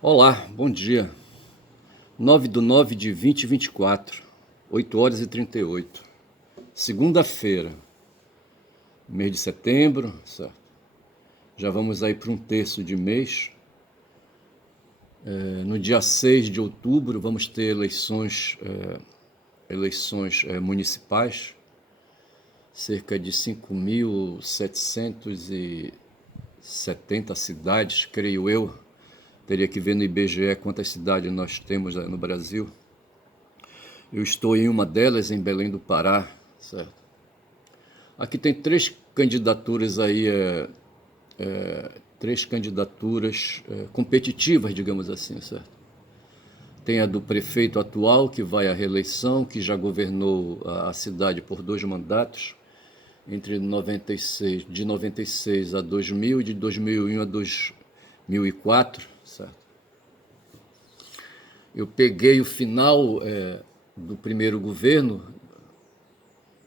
Olá, bom dia. 9/9/2024, 8h38. Segunda-feira, mês de setembro, certo? Já vamos aí para um terço de mês. No dia 6 de outubro vamos ter eleições municipais. Cerca de 5.770 cidades, creio eu. Teria que ver no IBGE quantas cidades nós temos no Brasil. Eu estou em uma delas, em Belém do Pará, certo? Aqui tem três candidaturas aí, três candidaturas competitivas, digamos assim, certo? Tem a do prefeito atual, que vai à reeleição, que já governou a cidade por 2 mandatos, entre 96, de 96 a 2000 e de 2001 a 2004, certo? Eu peguei o final do primeiro governo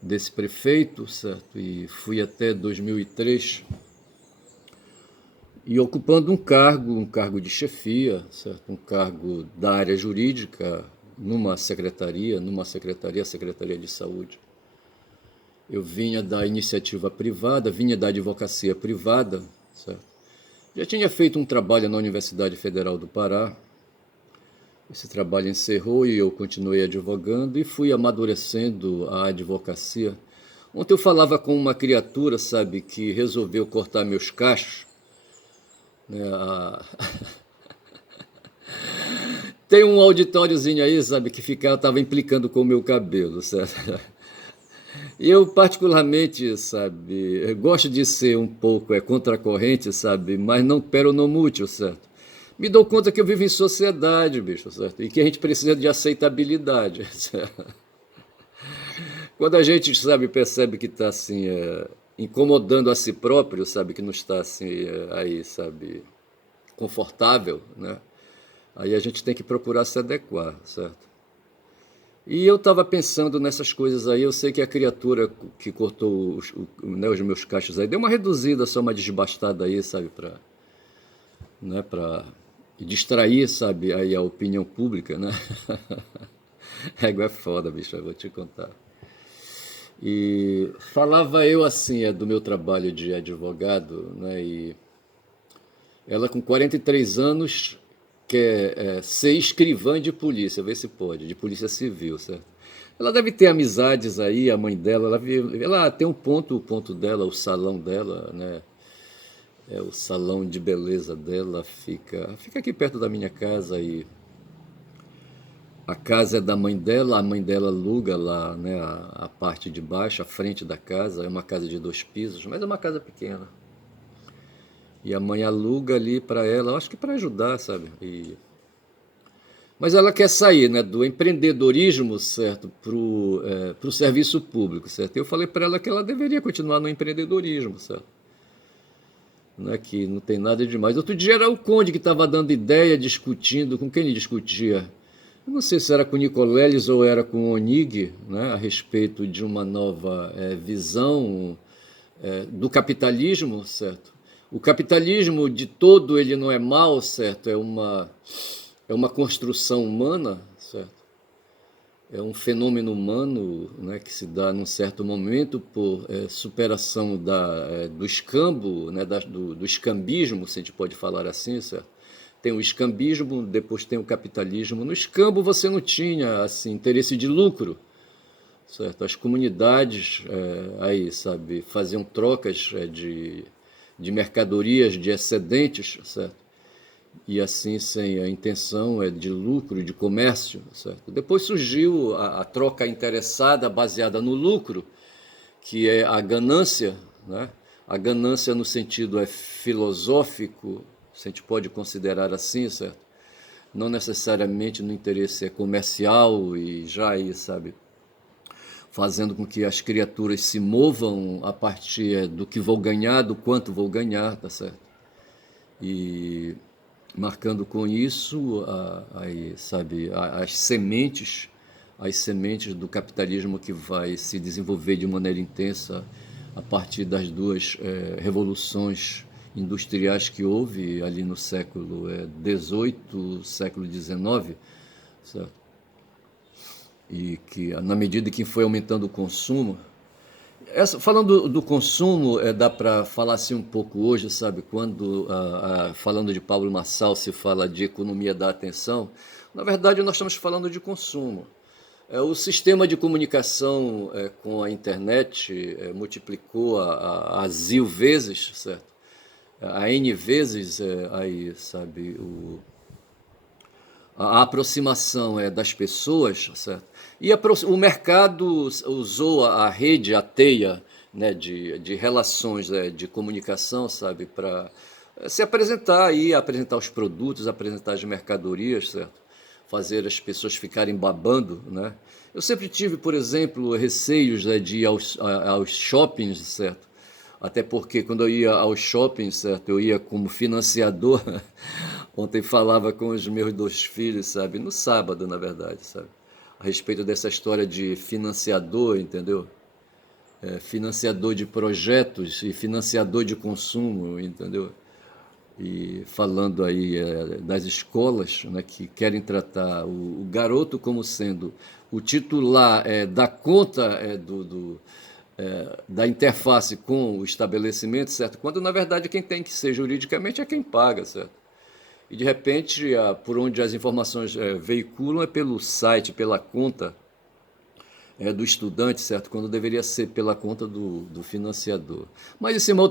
desse prefeito, certo? E fui até 2003 e ocupando um cargo de chefia, certo? Um cargo da área jurídica a Secretaria de Saúde. Eu vinha da iniciativa privada, vinha da advocacia privada, certo? Já tinha feito um trabalho na Universidade Federal do Pará. Esse trabalho encerrou e eu continuei advogando e fui amadurecendo a advocacia. Ontem eu falava com uma criatura, sabe, que resolveu cortar meus cachos, né? Tem um auditóriozinho aí, sabe, que estava implicando com o meu cabelo, certo? E eu particularmente, sabe, gosto de ser um pouco contracorrente, sabe, mas não pero não mútil, certo? Me dou conta que eu vivo em sociedade, bicho, certo? E que a gente precisa de aceitabilidade, certo? Quando a gente, sabe, percebe que está assim, incomodando a si próprio, sabe, que não está assim, aí, sabe, confortável, né? Aí a gente tem que procurar se adequar, certo? E eu estava pensando nessas coisas aí, eu sei que a criatura que cortou né, os meus cachos aí deu uma reduzida, só uma desbastada aí, sabe, para distrair, sabe, aí a opinião pública, né? Égua é foda, bicho, eu vou te contar. E falava eu assim, do meu trabalho de advogado, né? E ela com 43 anos quer ser escrivã de polícia, ver se pode, de polícia civil, certo? Ela deve ter amizades aí, a mãe dela, ela tem o ponto dela, o salão dela, né? O salão de beleza dela fica aqui perto da minha casa e a casa é da mãe dela, a mãe dela aluga lá, né, a parte de baixo, a frente da casa, é uma casa de 2 pisos, mas é uma casa pequena. E a mãe aluga ali para ela, eu acho que para ajudar, sabe? Mas ela quer sair, né, do empreendedorismo, certo, pro serviço público, certo? Eu falei para ela que ela deveria continuar no empreendedorismo, certo? Né, que não tem nada demais. Outro dia era o Conde que estava dando ideia, discutindo, com quem ele discutia? Eu não sei se era com o Nicoleles ou era com o Onig, né, a respeito de uma nova visão do capitalismo, certo? O capitalismo de todo ele não é mal, certo? É uma construção humana, certo? É um fenômeno humano, né, que se dá num certo momento por superação do escambo, né, do escambismo, se a gente pode falar assim, certo? Tem o escambismo, depois tem o capitalismo. No escambo você não tinha assim interesse de lucro, certo? As comunidades aí, sabe, faziam trocas de mercadorias, de excedentes, certo? E assim sem a intenção de lucro, de comércio, certo? Depois surgiu a troca interessada baseada no lucro, que é a ganância, né? A ganância no sentido filosófico, se a gente pode considerar assim, certo? Não necessariamente no interesse comercial e já aí, sabe, fazendo com que as criaturas se movam a partir do que vou ganhar, do quanto vou ganhar, tá certo? E marcando com isso, aí, sabe, as sementes do capitalismo que vai se desenvolver de maneira intensa a partir das duas revoluções industriais que houve ali no século XVIII, século XIX, certo? E que, na medida que foi aumentando o consumo, falando do consumo, dá para falar assim um pouco hoje, sabe? Quando, falando de Pablo Marçal, se fala de economia da atenção, na verdade nós estamos falando de consumo. O sistema de comunicação com a internet multiplicou a zil vezes, certo? A N vezes, aí, sabe, a aproximação das pessoas, certo? E o mercado usou a rede, a teia, né, de relações, de comunicação, sabe, para se apresentar aí, apresentar os produtos, apresentar as mercadorias, certo? Fazer as pessoas ficarem babando, né? Eu sempre tive, por exemplo, receios de ir aos shoppings, certo? Até porque quando eu ia aos shoppings, certo, eu ia como financiador. Ontem falava com os meus dois filhos, sabe, no sábado, na verdade, sabe, a respeito dessa história de financiador, entendeu? Financiador de projetos e financiador de consumo, entendeu? E falando aí das escolas, né, que querem tratar o garoto como sendo o titular da conta da interface com o estabelecimento, certo? Quando na verdade quem tem que ser juridicamente é quem paga, certo? E de repente, por onde as informações veiculam é pelo site, pela conta do estudante, certo? Quando deveria ser pela conta do financiador. Mas isso é uma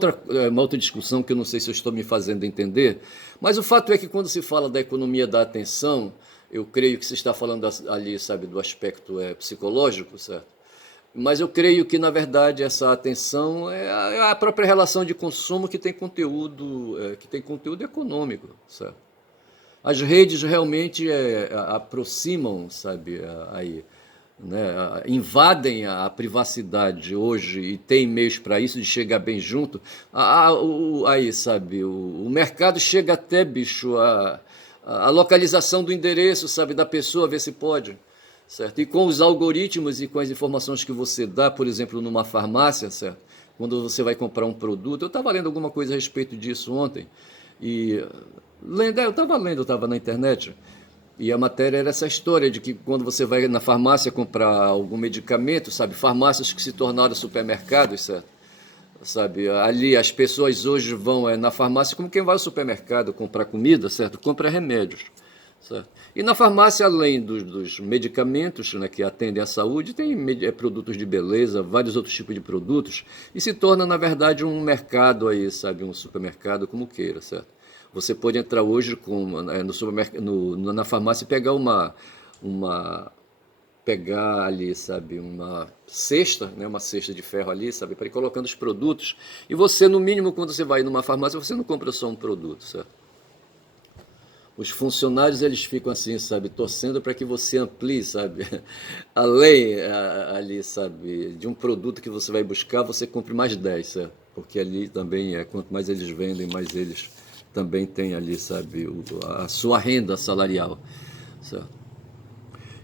outra discussão que eu não sei se eu estou me fazendo entender. Mas o fato é que quando se fala da economia da atenção, eu creio que se está falando ali, sabe, do aspecto psicológico, certo? Mas eu creio que, na verdade, essa atenção é a própria relação de consumo que tem conteúdo econômico, certo? As redes realmente aproximam, sabe, aí, né, invadem a privacidade hoje e tem meios para isso de chegar bem junto. Aí, sabe, o mercado chega até, bicho, a localização do endereço, sabe, da pessoa, ver se pode. Certo? E com os algoritmos e com as informações que você dá, por exemplo, numa farmácia, certo? Quando você vai comprar um produto, eu estava lendo alguma coisa a respeito disso ontem, e eu estava na internet, e a matéria era essa história de que quando você vai na farmácia comprar algum medicamento, sabe, farmácias que se tornaram supermercados, certo? Sabe, ali as pessoas hoje vão na farmácia como quem vai ao supermercado comprar comida, certo? Compra remédios. Certo? E na farmácia, além dos medicamentos, né, que atendem à saúde, tem produtos de beleza, vários outros tipos de produtos, e se torna, na verdade, um mercado aí, sabe, um supermercado, como queira, certo? Você pode entrar hoje no supermercado, na farmácia e pegar pegar ali, sabe, uma cesta, né, uma cesta de ferro ali, sabe, para ir colocando os produtos. E você, no mínimo, quando você vai numa farmácia, você não compra só um produto, certo? Os funcionários eles ficam assim, sabe, torcendo para que você amplie, sabe, além ali, sabe, de um produto que você vai buscar, você compre mais 10, sabe? Porque ali também quanto mais eles vendem, mais eles também têm ali, sabe, a sua renda salarial, certo?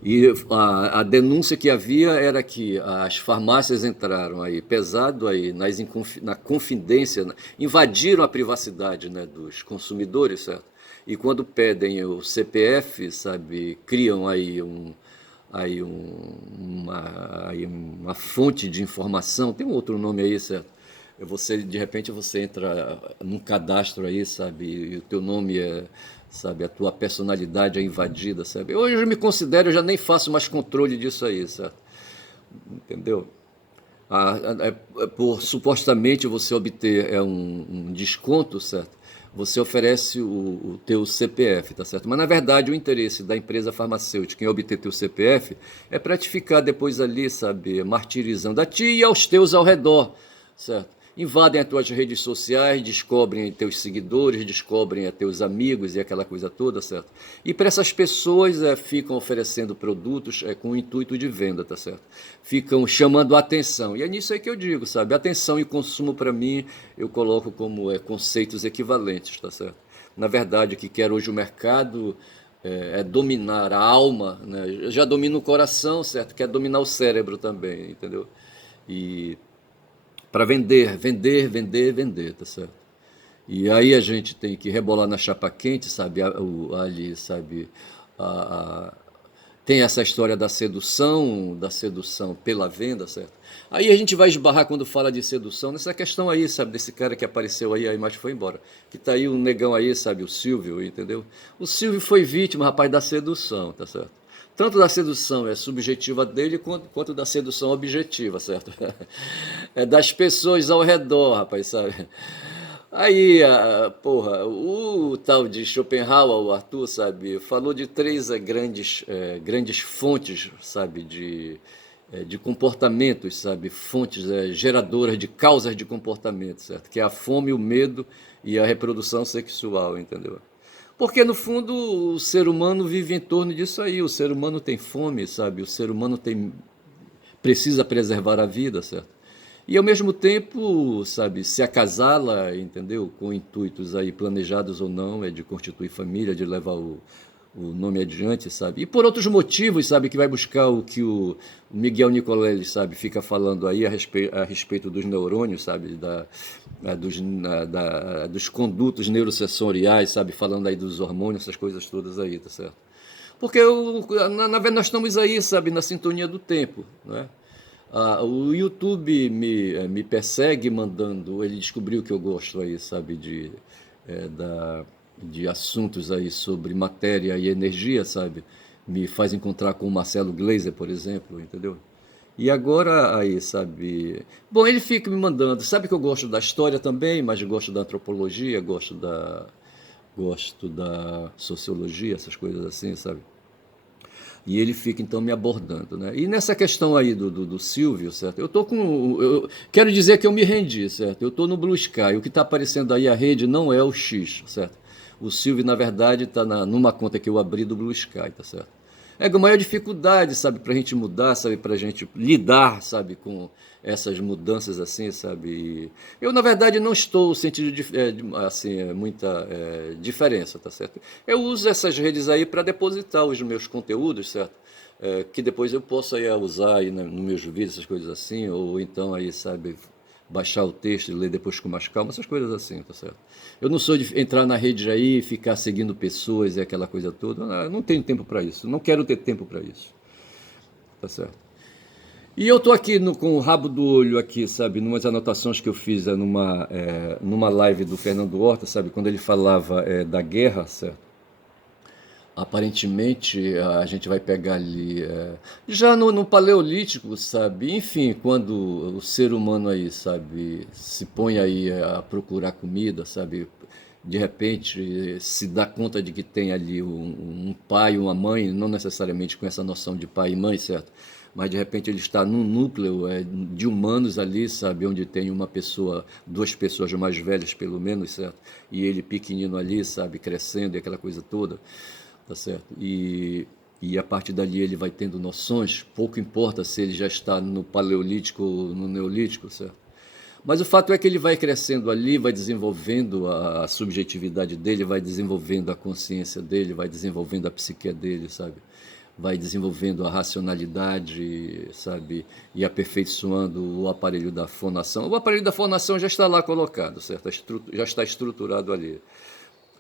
E a denúncia que havia era que as farmácias entraram aí pesado aí na confidência, invadiram a privacidade, né, dos consumidores, certo? E quando pedem o CPF, sabe, criam aí uma fonte de informação, tem um outro nome aí, certo? De repente você entra num cadastro aí, sabe, e o teu nome sabe, a tua personalidade é invadida, sabe? Hoje eu me considero, eu já nem faço mais controle disso aí, certo? Entendeu? Por supostamente você obter um desconto, certo? Você oferece o teu CPF, tá certo? Mas na verdade o interesse da empresa farmacêutica em obter teu CPF é para te ficar depois ali, sabe, martirizando a ti e aos teus ao redor, certo? Invadem as tuas redes sociais, descobrem teus seguidores, descobrem teus amigos e aquela coisa toda, certo? E para essas pessoas ficam oferecendo produtos com o intuito de venda, tá certo? Ficam chamando a atenção. E é nisso aí que eu digo, sabe? Atenção e consumo, para mim, eu coloco como conceitos equivalentes, tá certo? Na verdade, o que quer hoje o mercado é dominar a alma, né? Já domina o coração, certo? Quer dominar o cérebro também, entendeu? E para vender, vender, vender, vender, tá certo? E aí a gente tem que rebolar na chapa quente, sabe? Ali, sabe? A, tem essa história da sedução pela venda, certo? Aí a gente vai esbarrar quando fala de sedução nessa questão aí, sabe, desse cara que apareceu aí, a imagem foi embora. Que tá aí um negão aí, sabe, o Silvio, entendeu? O Silvio foi vítima, rapaz, da sedução, tá certo? Tanto da sedução é subjetiva dele, quanto da sedução objetiva, certo? É das pessoas ao redor, rapaz, sabe? Aí, porra, o tal de Schopenhauer, o Arthur, sabe, falou de três grandes fontes, sabe, de comportamentos, sabe, fontes geradoras de causas de comportamento, certo? Que é a fome, o medo e a reprodução sexual, entendeu? Porque, no fundo, o ser humano vive em torno disso aí. O ser humano tem fome, sabe? O ser humano precisa preservar a vida, certo? E ao mesmo tempo, sabe, se acasala, entendeu? Com intuitos aí planejados ou não, é de constituir família, de levar o nome adiante, sabe? E por outros motivos, sabe, que vai buscar o que o Miguel Nicolelli, sabe, fica falando aí a respeito dos neurônios, sabe, dos condutos neurosensoriais, sabe, falando aí dos hormônios, essas coisas todas aí, tá certo? Porque na verdade nós estamos aí, sabe, na sintonia do tempo, né? O YouTube me persegue mandando. Ele descobriu que eu gosto aí, sabe, eh, da, de assuntos aí sobre matéria e energia, sabe? Me faz encontrar com o Marcelo Gleiser, por exemplo, entendeu? E agora aí, sabe? Bom, ele fica me mandando. Sabe que eu gosto da história também, mas gosto da antropologia, gosto da sociologia, essas coisas assim, sabe? E ele fica então me abordando, né? E nessa questão aí do Silvio, certo? Eu tô com. Eu quero dizer que eu me rendi, certo? Eu tô no Blue Sky. O que está aparecendo aí a rede não é o X, certo? O Silvio, na verdade, está numa conta que eu abri do Blue Sky, tá certo? É a maior dificuldade, sabe, para a gente mudar, sabe, para a gente lidar, sabe, com essas mudanças assim, sabe? Eu, na verdade, não estou sentindo assim, muita diferença, tá certo? Eu uso essas redes aí para depositar os meus conteúdos, certo? Que depois eu posso aí usar aí no meus vídeos, essas coisas assim, ou então aí, sabe, baixar o texto e ler depois com mais calma, essas coisas assim, tá certo? Eu não sou de entrar na rede aí e ficar seguindo pessoas e aquela coisa toda. Eu não tenho tempo para isso, não quero ter tempo para isso, tá certo? E eu tô aqui com o rabo do olho aqui, sabe, numas anotações que eu fiz numa live do Fernando Horta, sabe, quando ele falava da guerra, certo? Aparentemente a gente vai pegar ali já no paleolítico, sabe? Enfim, quando o ser humano aí, sabe, se põe aí a procurar comida, sabe? De repente se dá conta de que tem ali um pai, uma mãe, não necessariamente com essa noção de pai e mãe, certo? Mas de repente ele está num núcleo de humanos ali, sabe? Onde tem uma pessoa, duas pessoas mais velhas pelo menos, certo? E ele pequenino ali, sabe? Crescendo e aquela coisa toda, tá certo? E a partir dali ele vai tendo noções, pouco importa se ele já está no paleolítico ou no neolítico, certo? Mas o fato é que ele vai crescendo ali, vai desenvolvendo a subjetividade dele, vai desenvolvendo a consciência dele, vai desenvolvendo a psique dele, sabe? Vai desenvolvendo a racionalidade, sabe? E aperfeiçoando o aparelho da fonação. O aparelho da fonação já está lá colocado, certo? Já está estruturado ali,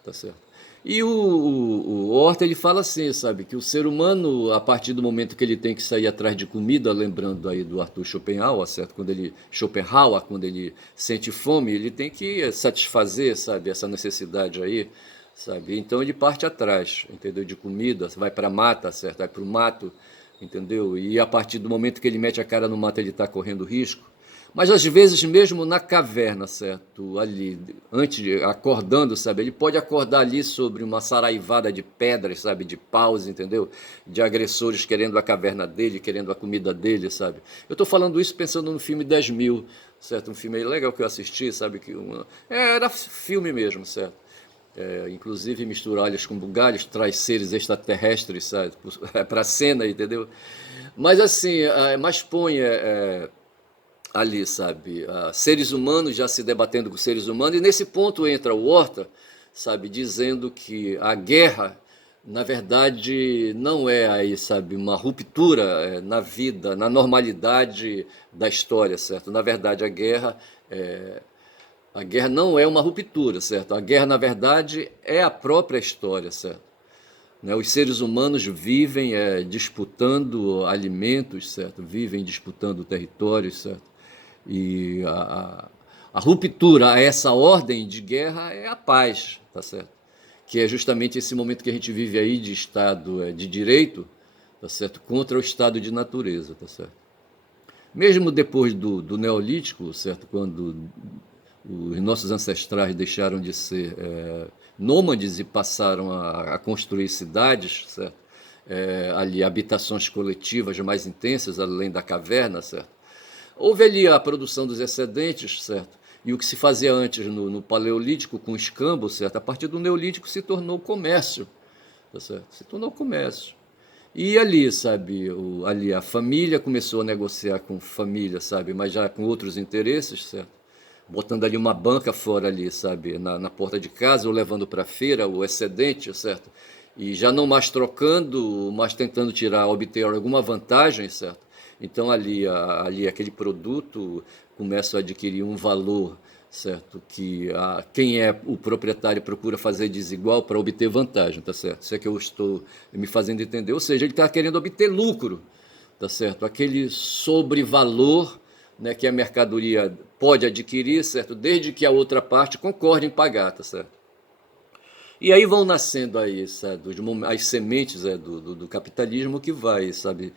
tá certo? E o Horta ele fala assim, sabe, que o ser humano, a partir do momento que ele tem que sair atrás de comida, lembrando aí do Arthur Schopenhauer, certo? Quando ele sente fome, ele tem que satisfazer, sabe, essa necessidade aí, sabe? Então ele parte atrás, entendeu? De comida, vai para a mata, certo? Vai para o mato, entendeu? E a partir do momento que ele mete a cara no mato, ele está correndo risco. Mas às vezes mesmo na caverna, certo? Ali, acordando, sabe? Ele pode acordar ali sobre uma saraivada de pedras, sabe? De paus, entendeu? De agressores querendo a caverna dele, querendo a comida dele, sabe? Eu estou falando isso pensando no filme 10.000, certo? Um filme legal que eu assisti, sabe? Era filme mesmo, certo? Inclusive mistura alhos com bugalhos, traz seres extraterrestres, sabe? Para a cena, entendeu? Mas assim, mas põe ali, sabe, seres humanos já se debatendo com seres humanos, e nesse ponto entra o Horta, sabe, dizendo que a guerra, na verdade, não é aí, sabe, uma ruptura na vida, na normalidade da história, certo? Na verdade, a guerra A guerra não é uma ruptura, certo? A guerra, na verdade, é a própria história, certo? Né? Os seres humanos vivem disputando alimentos, certo? Vivem disputando territórios, certo? E a ruptura a essa ordem de guerra é a paz, tá certo? Que é justamente esse momento que a gente vive aí de Estado de direito, tá certo? Contra o Estado de natureza, tá certo? Mesmo depois do Neolítico, certo? Quando os nossos ancestrais deixaram de ser nômades e passaram a construir cidades, certo? Ali habitações coletivas mais intensas, além da caverna, certo? Houve ali a produção dos excedentes, certo? E o que se fazia antes no Paleolítico com escambo, certo? A partir do Neolítico se tornou comércio, tá certo? Se tornou comércio. E ali, sabe, ali a família começou a negociar com família, sabe, mas já com outros interesses, certo? Botando ali uma banca fora ali, sabe, na porta de casa ou levando para a feira o excedente, certo? E já não mais trocando, mas tentando tirar, obter alguma vantagem, certo? Então ali aquele produto começa a adquirir um valor, certo? Que quem é o proprietário procura fazer desigual para obter vantagem, tá certo? Isso é que eu estou me fazendo entender. Ou seja, ele está querendo obter lucro, tá certo? Aquele sobrevalor, né, que a mercadoria pode adquirir, certo? Desde que a outra parte concorde em pagar, tá certo? E aí vão nascendo aí, sabe, as sementes do capitalismo que vai, sabe,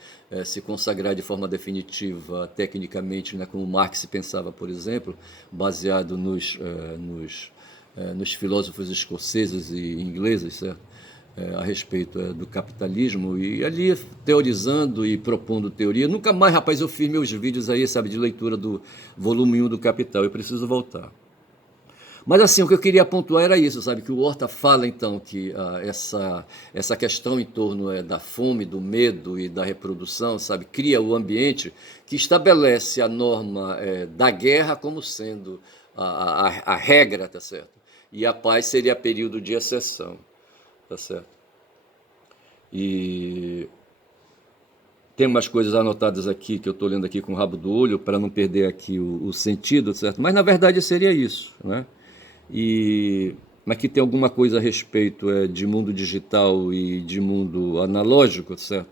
se consagrar de forma definitiva, tecnicamente, né, como Marx pensava, por exemplo, baseado nos filósofos escoceses e ingleses, certo? A respeito do capitalismo, e ali teorizando e propondo teoria. Nunca mais, rapaz, eu fiz meus vídeos aí, sabe, de leitura do volume 1 do Capital, eu preciso voltar. Mas assim, o que eu queria pontuar era isso, sabe? Que o Horta fala então que essa questão em torno da fome, do medo e da reprodução, sabe? Cria o ambiente que estabelece a norma da guerra como sendo a regra, tá certo? E a paz seria período de exceção, tá certo? E tem umas coisas anotadas aqui que eu estou lendo aqui com o rabo do olho para não perder aqui o sentido, certo? Mas na verdade seria isso, né? E mas que tem alguma coisa a respeito de mundo digital e de mundo analógico, certo?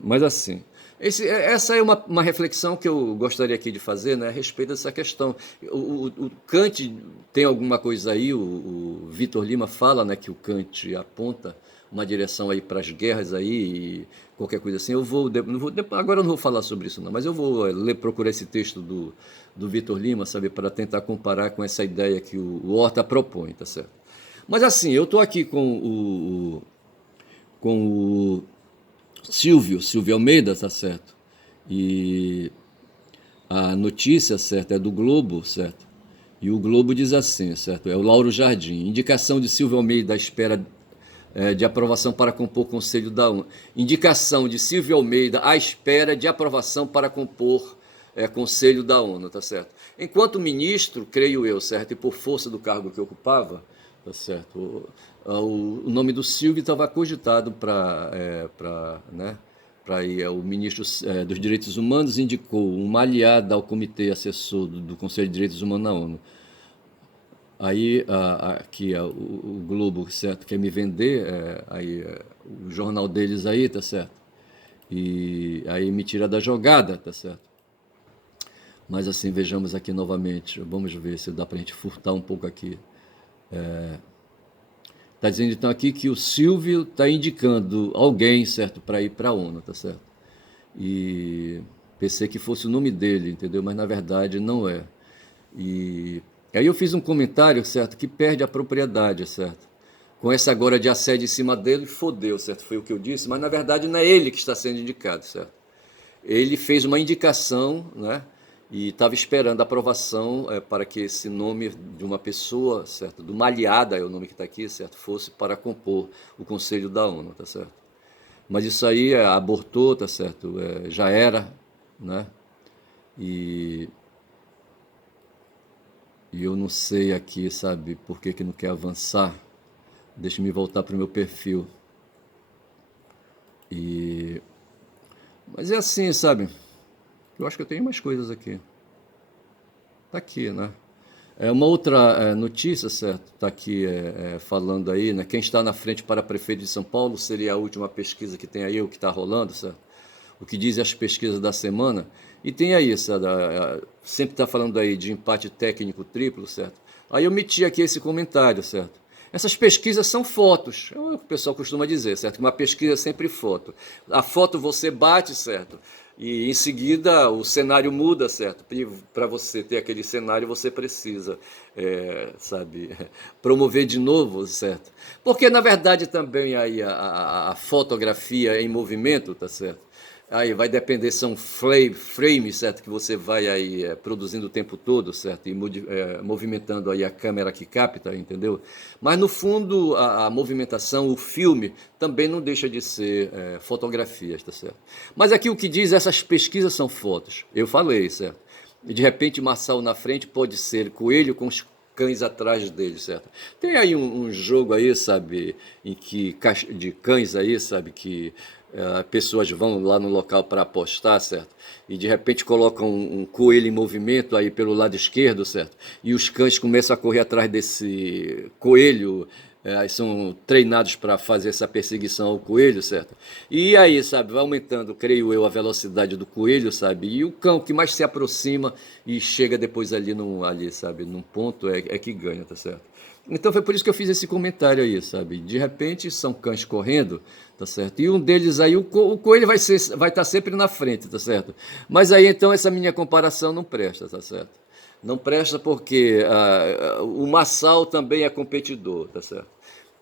Mas assim, essa é uma reflexão que eu gostaria aqui de fazer, né, a respeito dessa questão. O Kant tem alguma coisa aí, o Vitor Lima fala, né, que o Kant aponta uma direção aí para as guerras aí, e qualquer coisa assim. Eu vou, não vou, agora eu não vou falar sobre isso não, mas eu vou procurar esse texto do Vitor Lima, sabe, para tentar comparar com essa ideia que o Horta propõe, tá certo? Mas assim, eu estou aqui com o Silvio Almeida, tá certo? E a notícia, certo, é do Globo, certo? E o Globo diz assim, certo? É o Lauro Jardim. Indicação de Silvio Almeida à espera de aprovação para compor Conselho da ONU. Indicação de Silvio Almeida à espera de aprovação para compor Conselho da ONU, tá certo? Enquanto ministro, creio eu, certo? E por força do cargo que ocupava, tá certo? O nome do Silvio estava cogitado né, para ir. O ministro dos Direitos Humanos indicou uma aliada ao comitê assessor do Conselho de Direitos Humanos na ONU. Aí aqui o Globo, certo, quer me vender, o jornal deles aí, tá certo? E aí me tira da jogada, tá certo? Mas assim, vejamos aqui novamente, vamos ver se dá pra gente furtar um pouco aqui. Tá dizendo então aqui que o Silvio tá indicando alguém, certo, para ir para a ONU, tá certo? E pensei que fosse o nome dele, entendeu? Mas na verdade não é. E aí eu fiz um comentário, certo, que perde a propriedade, certo? Com essa agora de assédio em cima dele, fodeu, certo? Foi o que eu disse, mas na verdade não é ele que está sendo indicado, certo? Ele fez uma indicação, né? E estava esperando a aprovação para que esse nome de uma pessoa, certo? De uma aliada, é o nome que está aqui, certo? Fosse para compor o Conselho da ONU, tá certo? Mas isso aí abortou, tá certo? Já era, né? E, e eu não sei aqui, sabe, por que que não quer avançar. Deixa-me voltar para o meu perfil. E mas é assim, sabe? Eu acho que eu tenho mais coisas aqui. Tá aqui, né? É uma outra notícia, certo? Está aqui falando aí, né? Quem está na frente para prefeito de São Paulo seria a última pesquisa que tem aí, o que está rolando, certo? O que dizem as pesquisas da semana. E tem aí, sabe? Sempre está falando aí de empate técnico triplo, certo? Aí eu meti aqui esse comentário, certo? Essas pesquisas são fotos, é o que o pessoal costuma dizer, certo? Que uma pesquisa é sempre foto. A foto você bate, certo? E em seguida o cenário muda, certo? E para você ter aquele cenário você precisa, sabe, promover de novo, certo? Porque na verdade também aí a fotografia em movimento, tá certo? Aí vai depender, são frames, certo? Que você vai aí produzindo o tempo todo, certo? E movimentando aí a câmera que capta, entendeu? Mas no fundo, a movimentação, o filme, também não deixa de ser fotografias, tá certo? Mas aqui o que diz, essas pesquisas são fotos. Eu falei, certo? E de repente, Marçal na frente pode ser coelho com os cães atrás dele, certo? Tem aí um jogo aí, sabe, em que de cães aí, sabe, que pessoas vão lá no local para apostar, certo? E de repente colocam um coelho em movimento aí pelo lado esquerdo, certo? E os cães começam a correr atrás desse coelho, são treinados para fazer essa perseguição ao coelho, certo? E aí, sabe, vai aumentando, creio eu, a velocidade do coelho, sabe? E o cão que mais se aproxima e chega depois ali, sabe, num ponto é que ganha, tá certo? Então foi por isso que eu fiz esse comentário aí, sabe? De repente são cães correndo, tá certo? E um deles aí, o coelho vai estar sempre na frente, tá certo? Mas aí então essa minha comparação não presta, tá certo? Não presta porque o Massal também é competidor, tá certo?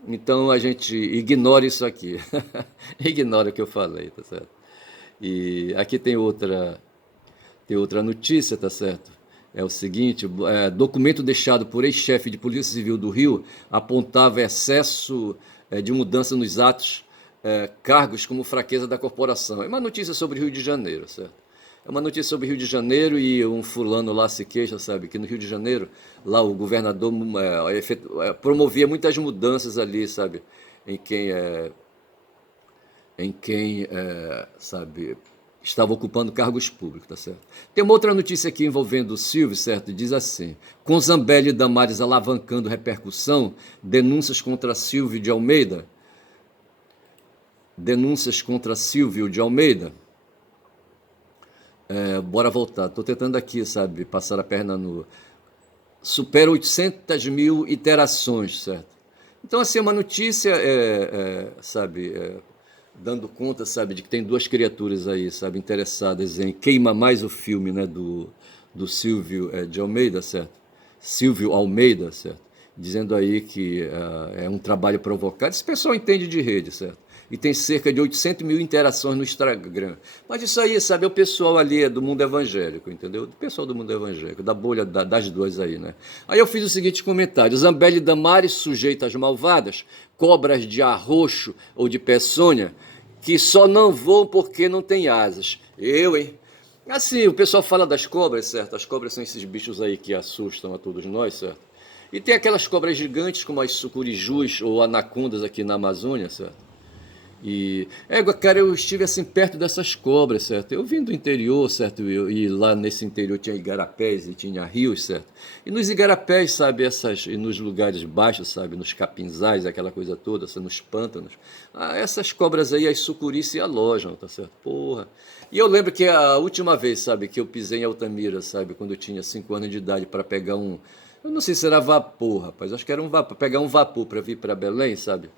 Então a gente ignora isso aqui. Ignora o que eu falei, tá certo? E aqui tem outra notícia, tá certo? É o seguinte, documento deixado por ex-chefe de Polícia Civil do Rio apontava excesso de mudança nos atos, cargos como fraqueza da corporação. É uma notícia sobre Rio de Janeiro, certo? É uma notícia sobre Rio de Janeiro e um fulano lá se queixa, sabe, que no Rio de Janeiro, lá o governador promovia muitas mudanças ali, sabe, em quem sabe, estava ocupando cargos públicos, tá certo? Tem uma outra notícia aqui envolvendo o Silvio, certo? Diz assim: com Zambelli e Damares alavancando repercussão, denúncias contra Silvio de Almeida. Bora voltar. Estou tentando aqui, sabe, passar a perna no. Supera 800 mil interações, certo? Então, assim, é uma notícia, sabe, dando conta, sabe, de que tem duas criaturas aí, sabe, interessadas em queima mais o filme, né, do Silvio de Almeida, certo? Silvio Almeida, certo? Dizendo aí que é um trabalho provocado. Esse pessoal entende de rede, certo? E tem cerca de 800 mil interações no Instagram. Mas isso aí, sabe, é o pessoal ali do mundo evangélico, entendeu? O pessoal do mundo evangélico, da bolha das duas aí, né? Aí eu fiz o seguinte comentário: Zambelli Damares sujeita às malvadas, cobras de arroxo ou de peçonha, que só não voam porque não tem asas. Eu, hein? Assim, o pessoal fala das cobras, certo? As cobras são esses bichos aí que assustam a todos nós, certo? E tem aquelas cobras gigantes como as sucurijus ou anacondas aqui na Amazônia, certo? Cara, eu estive assim perto dessas cobras, certo? Eu vim do interior, certo? E lá nesse interior tinha igarapés e tinha rios, certo? E nos igarapés, sabe, e nos lugares baixos, sabe, nos capinzais, aquela coisa toda, assim, nos pântanos, essas cobras aí, as sucuris se alojam, tá certo? Porra. E eu lembro que a última vez, sabe, que eu pisei em Altamira, sabe, quando eu tinha 5 anos de idade para pegar eu não sei se era vapor, rapaz, acho que era um vapor, pegar um vapor para vir para Belém, sabe?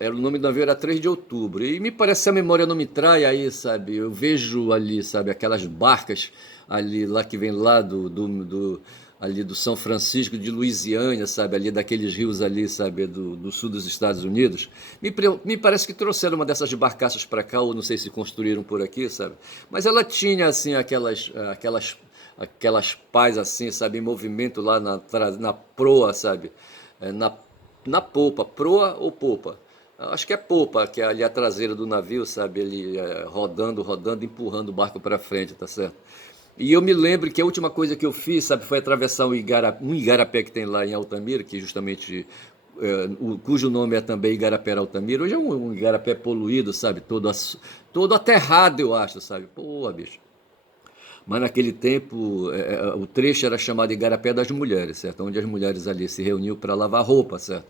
O nome do navio era 3 de outubro. E me parece, se a memória não me trai aí, sabe? Eu vejo ali, sabe, aquelas barcas ali, lá que vem lá ali do São Francisco de Louisiana, sabe? Ali daqueles rios ali, sabe? Do sul dos Estados Unidos. Me parece que trouxeram uma dessas barcaças para cá, ou não sei se construíram por aqui, sabe? Mas ela tinha, assim, aquelas pás, assim, sabe? Em movimento lá na proa, sabe? Na polpa, proa ou popa? Acho que é popa, que é ali a traseira do navio, sabe? Ele rodando, rodando, empurrando o barco para frente, tá certo? E eu me lembro que a última coisa que eu fiz, sabe, foi atravessar um igarapé que tem lá em Altamira, que justamente cujo nome é também Igarapé Altamira. Hoje é um igarapé poluído, sabe? Todo aterrado, eu acho, sabe? Pô, bicho. mas naquele tempo o trecho era chamado Igarapé das Mulheres, certo? Onde as mulheres ali se reuniam para lavar roupa, certo?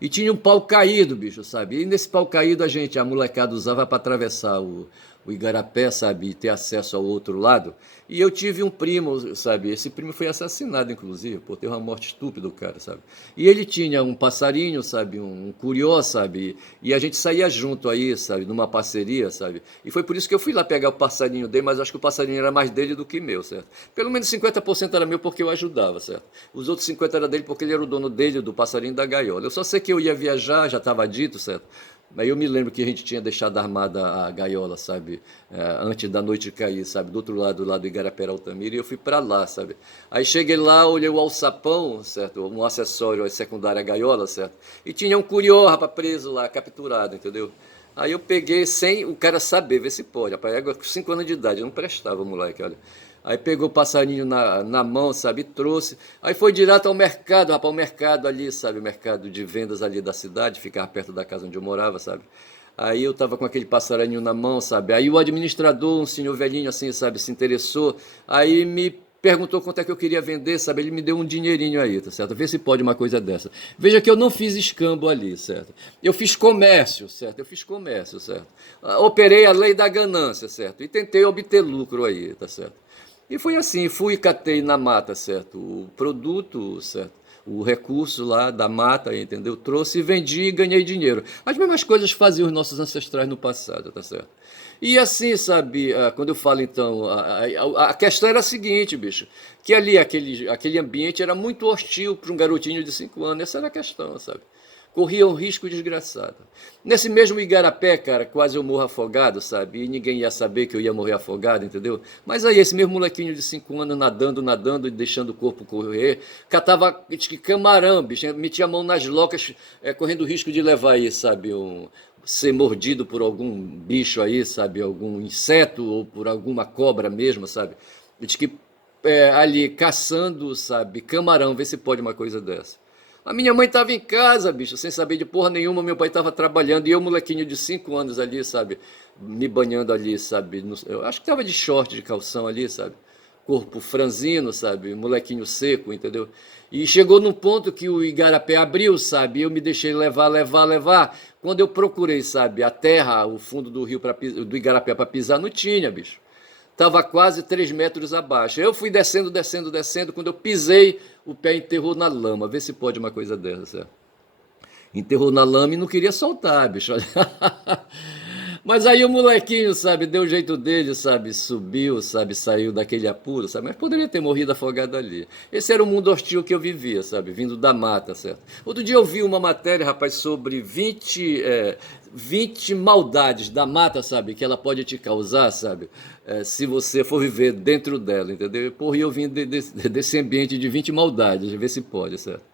E tinha um pau caído, bicho, sabe? E nesse pau caído a molecada usava para atravessar o Igarapé, sabe? E ter acesso ao outro lado. E eu tive um primo, sabe? Esse primo foi assassinado, inclusive, pô, teve uma morte estúpida, o cara, sabe? E ele tinha um passarinho, sabe? Um curió, sabe? E a gente saía junto aí, sabe? Numa parceria, sabe? E foi por isso que eu fui lá pegar o passarinho dele, mas acho que o passarinho era mais dele do que meu, certo? Pelo menos 50% era meu porque eu ajudava, certo? Os outros 50% era dele porque ele era o dono dele, do passarinho e da gaiola. Eu só sei que eu ia viajar, já estava dito, certo? Aí eu me lembro que a gente tinha deixado armada a gaiola, sabe? Antes da noite cair, sabe? Do outro lado, lá do Igarapé Altamira, e eu fui para lá, sabe? Aí cheguei lá, olhei o alçapão, certo? Um acessório secundário à gaiola, certo? E tinha um curió, rapaz, preso lá, capturado, entendeu? Aí eu peguei sem o cara saber, ver se pode. Rapaz, agora com 5 anos de idade, eu não prestava, moleque, olha. Aí pegou o passarinho na mão, sabe, e trouxe. Aí foi direto ao mercado, rapaz, o mercado ali, sabe, o mercado de vendas ali da cidade, ficava perto da casa onde eu morava, sabe. Aí eu tava com aquele passarinho na mão, sabe. Aí o administrador, um senhor velhinho assim, sabe, se interessou. Aí me perguntou quanto é que eu queria vender, sabe. Ele me deu um dinheirinho aí, tá certo? Vê se pode uma coisa dessa. Veja que eu não fiz escambo ali, certo? Eu fiz comércio, certo? Eu fiz comércio, certo? Operei a lei da ganância, certo? E tentei obter lucro aí, tá certo? E foi assim, fui e catei na mata, certo? O produto, certo? O recurso lá da mata, entendeu? Trouxe e vendi e ganhei dinheiro. As mesmas coisas faziam os nossos ancestrais no passado, tá certo? E assim, sabe, quando eu falo então, a questão era a seguinte, bicho, que ali aquele ambiente era muito hostil para um garotinho de 5 anos, essa era a questão, sabe? Corria um risco desgraçado. Nesse mesmo Igarapé, cara, quase eu morro afogado, sabe? E ninguém ia saber que eu ia morrer afogado, entendeu? Mas aí, esse mesmo molequinho de 5 anos nadando, nadando e deixando o corpo correr, catava camarão, bicho, metia a mão nas locas, correndo o risco de levar aí, sabe? Ser mordido por algum bicho aí, sabe? Algum inseto ou por alguma cobra mesmo, sabe? Diz que ali caçando, sabe? Camarão, vê se pode uma coisa dessa. A minha mãe estava em casa, bicho, sem saber de porra nenhuma. Meu pai estava trabalhando e eu, molequinho de 5 anos ali, sabe? Me banhando ali, sabe? Eu acho que estava de short, de calção ali, sabe? Corpo franzino, sabe? Molequinho seco, entendeu? E chegou num ponto que o Igarapé abriu, sabe? Eu me deixei levar, levar, levar. Quando eu procurei, sabe? A terra, o fundo do rio, do Igarapé para pisar, não tinha, bicho. Estava quase 3 metros abaixo. Eu fui descendo, descendo, descendo. Quando eu pisei, o pé enterrou na lama. Vê se pode uma coisa dessa. Enterrou na lama e não queria soltar, bicho. Mas aí o molequinho, sabe, deu o jeito dele, sabe, subiu, sabe, saiu daquele apuro, sabe, mas poderia ter morrido afogado ali. Esse era o mundo hostil que eu vivia, sabe, vindo da mata, certo? Outro dia eu vi uma matéria, rapaz, sobre 20 maldades da mata, sabe, que ela pode te causar, sabe, se você for viver dentro dela, entendeu? Porra, eu vim desse ambiente de 20 maldades, ver se pode, certo?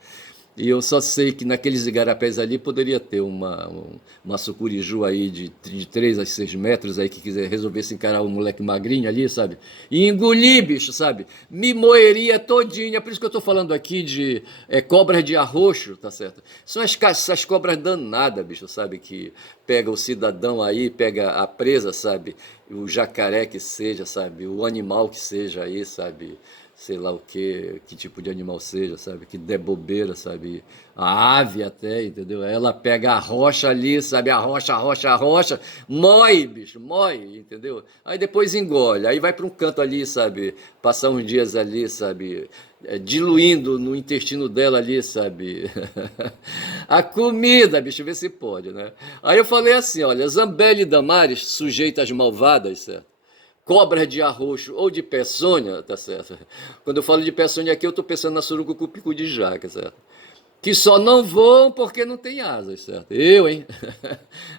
E eu só sei que naqueles igarapés ali poderia ter uma sucuriju aí de 3 a 6 metros aí que quiser resolvesse encarar um moleque magrinho ali, sabe? E engolir, bicho, sabe? Me moeria todinha. Por isso que eu tô falando aqui de cobras de arroxo, tá certo? São essas cobras danadas, bicho, sabe? Que pega o cidadão aí, pega a presa, sabe? O jacaré que seja, sabe? O animal que seja aí, sabe? Sei lá o que tipo de animal seja, sabe? Que der bobeira, sabe? A ave até, entendeu? Ela pega a rocha ali, sabe? A rocha, mói, bicho, mói, entendeu? Aí depois engole, aí vai para um canto ali, sabe? Passar uns dias ali, sabe? Diluindo no intestino dela ali, sabe? A comida, bicho, vê se pode, né? Aí eu falei assim, olha, Zambelli e Damares, sujeitas malvadas, certo? Cobras de arroxo ou de peçonha, tá certo? Quando eu falo de peçonha aqui, eu estou pensando na surucucu pico de jaca, certo? Que só não voam porque não tem asas, certo? Eu, hein?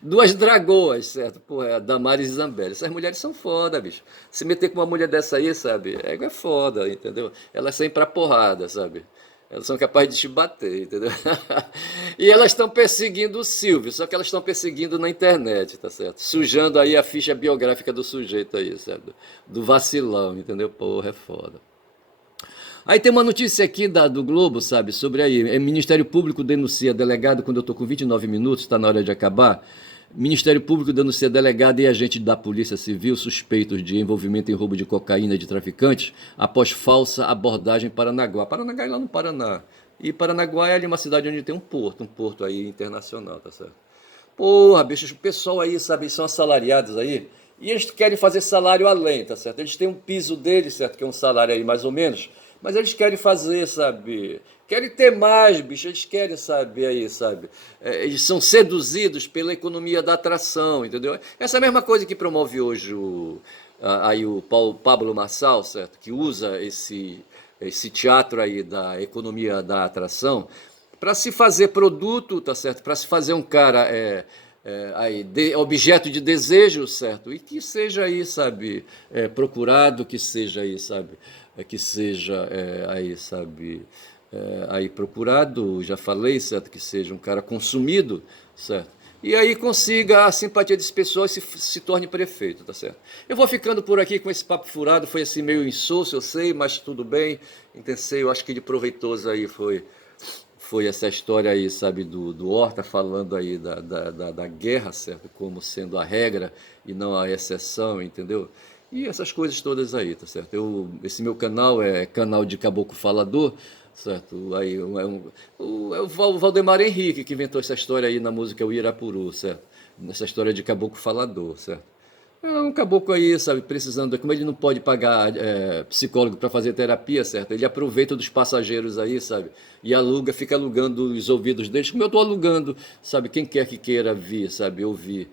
Duas dragoas, certo? Pô, a Damares e Zambelli. Essas mulheres são foda, bicho. Se meter com uma mulher dessa aí, sabe? É foda, entendeu? Elas saem pra porrada, sabe? Elas são capazes de te bater, entendeu? E elas estão perseguindo o Silvio, só que elas estão perseguindo na internet, tá certo? Sujando aí a ficha biográfica do sujeito aí, certo? Do vacilão, entendeu? Porra, é foda. Aí tem uma notícia aqui do Globo, sabe, sobre aí, Ministério Público denuncia delegado, quando eu tô com 29 minutos, está na hora de acabar, Ministério Público denuncia delegado e agente da Polícia Civil suspeitos de envolvimento em roubo de cocaína de traficantes após falsa abordagem em Paranaguá. Paranaguá é lá no Paraná. E Paranaguá é ali uma cidade onde tem um porto aí internacional, tá certo? Porra, bicho, o pessoal aí, sabe, são assalariados aí, e eles querem fazer salário além, tá certo? Eles têm um piso deles, certo, que é um salário aí mais ou menos, mas eles querem fazer, sabe, querem ter mais, bicho, eles querem, sabe, aí, sabe, eles são seduzidos pela economia da atração, entendeu? Essa mesma coisa que promove hoje aí o Pablo Marçal, certo, que usa esse teatro aí da economia da atração, para se fazer produto, tá certo? Para se fazer um cara aí, objeto de desejo, certo? E que seja aí, sabe, procurado, que seja aí, sabe, que seja aí, sabe, aí procurado, já falei, certo? Que seja um cara consumido, certo? E aí consiga a simpatia desse pessoal e se torne prefeito, tá certo? Eu vou ficando por aqui com esse papo furado, foi assim meio insosso, eu sei, mas tudo bem, entendeu? Eu acho que de proveitoso aí foi essa história aí, sabe, do Horta falando aí da guerra, certo? Como sendo a regra e não a exceção, entendeu? E essas coisas todas aí, tá certo? Esse meu canal é canal de Caboclo Falador, certo? Aí é o Valdemar Henrique que inventou essa história aí na música O Irapuru, certo? Essa história de Caboclo Falador, certo? É um caboclo aí, sabe, precisando, como ele não pode pagar psicólogo para fazer terapia, certo? Ele aproveita dos passageiros aí, sabe? E aluga, fica alugando os ouvidos deles, como eu estou alugando, sabe? Quem quer que queira vir, sabe? Ouvir,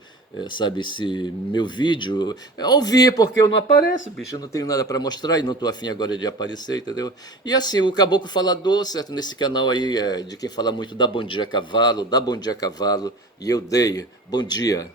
sabe, esse meu vídeo. Ouvir, porque eu não apareço, bicho, eu não tenho nada para mostrar e não estou afim agora de aparecer, entendeu? E assim, o Caboclo Falador, certo? Nesse canal aí, de quem fala muito, dá bom dia cavalo, e eu dei bom dia.